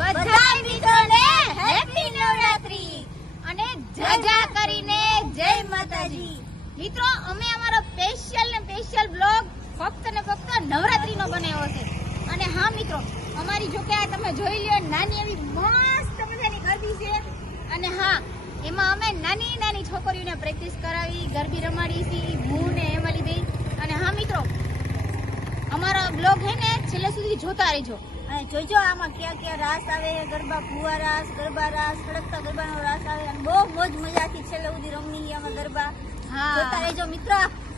બધા મિત્રોને હેપી નવરાત્રી અને જજા કરીને જય માતાજી. મિત્રો અમે અમારો સ્પેશિયલ બ્લોગ ફક્ત ને ફક્ત નવરાત્રીનો બનાવ્યો છે. અને હા મિત્રો, અમારી જો કે આ તમે જોઈ લ્યો નાની એવી મસ્ત મજાની ગરબી છે. અને હા, એમાં અમે નાની છોકરીઓને પ્રેક્ટિસ કરાવી, ગરબી રમાડી છે હું ને એમલી બેન. અને હા મિત્રો, અમારો બ્લોગ હે ને છેલ્લે સુધી જોતા રહેજો અને જોજો આમાં ક્યાં રાસ આવે, ગરબા, ફુવા રાસ, ગરબા રાસ, ખડકતા ગરબાનો રાસ આવે અને બહુ મોજ મજાથી છેલ્લે સુધી રમણી અમે ગરબા. જોતા રહેજો મિત્ર,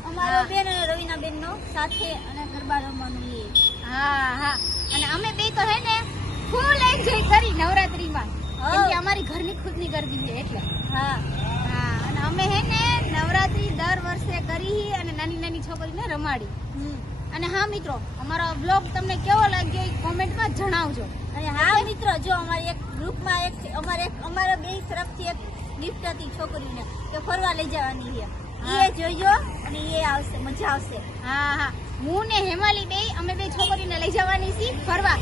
અમારો બેન અને રવિના બેન નો સાથે અને ગરબા રમવાનું છે. હા, અને અમે બે તો હે ને ફૂલ એન્જોય કરી નવરાત્રીમાં, કેમ કે અમારી ઘરની ખુદની ગરબી છે એટલે. અને અમે હે ને નવરાત્રી દર વર્ષે કરી અને નાની છોકરીને રમાડી. અને હા મિત્રો, અમારો બ્લોગ તમને કેવો લાગ્યો એ કોમેન્ટમાં જણાવજો. અને હા મિત્રો, જો અમારી એક ગ્રુપમાં અમારા બે તરફથી એક ગિફ્ટ હતી છોકરીને કે ફરવા લઈ જવાની છે. એ જોઈજો અને એ આવશે, મજા આવશે. હા, હું ને હેમાલી બે અમે બે છોકરીને લઈ જવાની છીએ ફરવા.